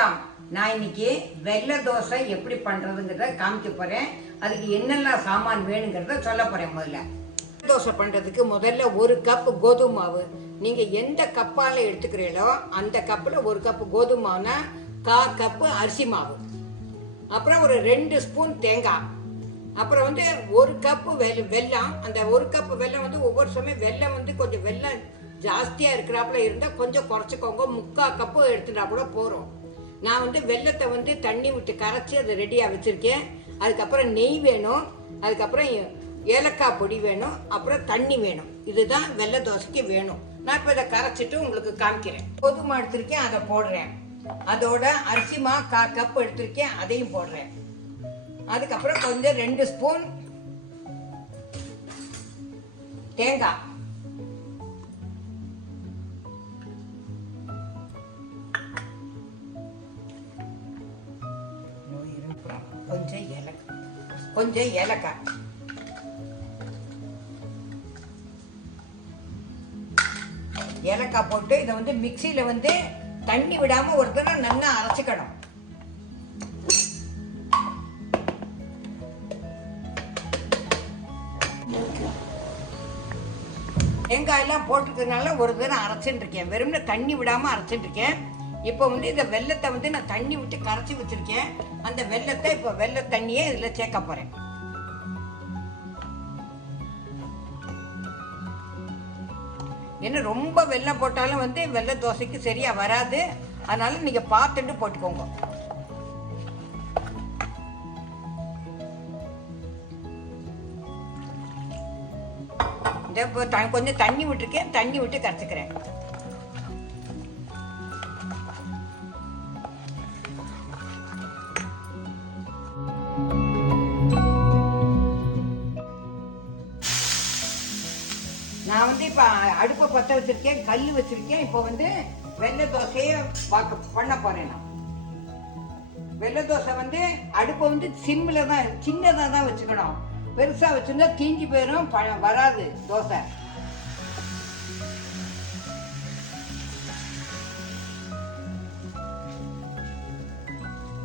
வணக்கம். நான் இன்னைக்கு வெள்ளை தோசை எப்படி பண்றதுங்கிறத காமிக்க போறேன். அதுக்கு என்னெல்லாம் சாமான் வேணுங்கிறத சொல்ல போறேன் முதல்ல. தோசை பண்றதுக்கு முதல்ல ஒரு கப் கோதுமை மாவு. நீங்க எந்த கப்பால எடுத்துக்கிறீங்களோ அந்த கப்பில் ஒரு கப் கோதுமை மாவுனா கா கப்பு அரிசி மாவு. அப்புறம் ஒரு ரெண்டு ஸ்பூன் தேங்காய். அப்புறம் வந்து ஒரு கப்பு வெல் வெல்லம். அந்த ஒரு கப்பு வெல்லம் வந்து ஒவ்வொரு சமயம் வெல்லம் வந்து கொஞ்சம் வெல்லம் ஜாஸ்தியாக இருக்கிறாப்புல இருந்தால் கொஞ்சம் குறைச்சிக்கோங்க. முக்கால் கப்பு எடுத்துட்டா கூட போகிறோம் நான் வந்து வெல்லத்தை வந்து தண்ணி விட்டு கரைச்சி அதை ரெடியாக வச்சுருக்கேன். அதுக்கப்புறம் நெய் வேணும். அதுக்கப்புறம் ஏலக்காய் பொடி வேணும். அப்புறம் தண்ணி வேணும். இதுதான் வெள்ளை தோசைக்கு வேணும். நான் இப்போ இதை கரைச்சிட்டு உங்களுக்கு காமிக்கிறேன். கோதுமை எடுத்திருக்கேன் அதை போடுறேன். அதோட அரிசி மா கா கப் எடுத்திருக்கேன் அதையும் போடுறேன். அதுக்கப்புறம் கொஞ்சம் ரெண்டு ஸ்பூன் தேங்காய். கொஞ்சம் ஏலக்காய். ஏலக்காய் போட்டு இதை வந்து மிக்சியில் வந்து தண்ணி விடாமல் ஒரு தடவை நல்லா அரைச்சிக்கணும். தேங்காயெல்லாம் போட்டுக்கிறதுனால ஒரு தடவை அரைச்சிட்டு இருக்கேன். வெறும்னு தண்ணி விடாமல் அரைச்சிட்டு இருக்கேன். இப்போ வந்து இந்த வெள்ளத்தை வந்து நான் தண்ணி விட்டு கரைச்சி வச்சிருக்கேன். அந்த வெள்ளத்தை இப்போ வெள்ளை தண்ணியே இதில் சேர்க்க போகிறேன் என்ன ரொம்ப வெள்ளம் போட்டாலும் வந்து வெள்ளை தோசைக்கு சரியா வராது. அதனால நீங்க பார்த்துட்டு போட்டுக்கோங்க. இந்த இப்போ கொஞ்சம் தண்ணி விட்டுருக்கேன். தண்ணி விட்டு கரைச்சிக்கிறேன். நான் வந்து இப்போ அடுப்பை பற்ற வச்சிருக்கேன் கல் வச்சிருக்கேன். இப்போ வந்து வெள்ளை தோசையை பார்க்க பண்ண போறேன் நான். வெள்ளை தோசை வந்து அடுப்பை வந்து சிம்மில் தான் சின்னதாக தான் வச்சுக்கணும். பெருசாக வச்சிருந்தா தீஞ்சு போயிடும் ப வராது தோசை.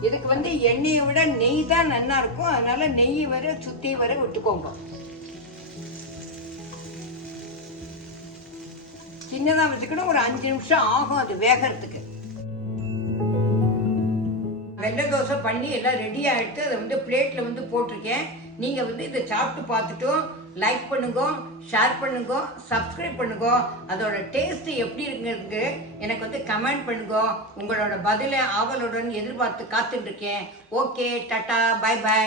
இதுக்கு வந்து எண்ணெயை விட நெய் தான் நல்லா இருக்கும். அதனால நெய் வர சுத்தி வர விட்டுக்கோங்க. சின்னதாக வச்சுக்கணும் ஒரு அஞ்சு நிமிஷம் ஆகும் அது வேகிறதுக்கு. வெள்ளை தோசை பண்ணி எல்லாம் ரெடி ஆகிட்டு அதை வந்து பிளேட்டில் வந்து போட்டிருக்கேன். நீங்கள் வந்து இதை சாப்பிட்டு பார்த்துட்டும் லைக் பண்ணுங்க ஷேர் பண்ணுங்க சப்ஸ்கிரைப் பண்ணுங்க. அதோட டேஸ்ட் எப்படி இருக்குங்கிறதுக்கு எனக்கு வந்து கமெண்ட் பண்ணுங்க. உங்களோட பதிலை ஆவலுடன் எதிர்பார்த்து காத்துட்டு இருக்கேன். Okay tata bye bye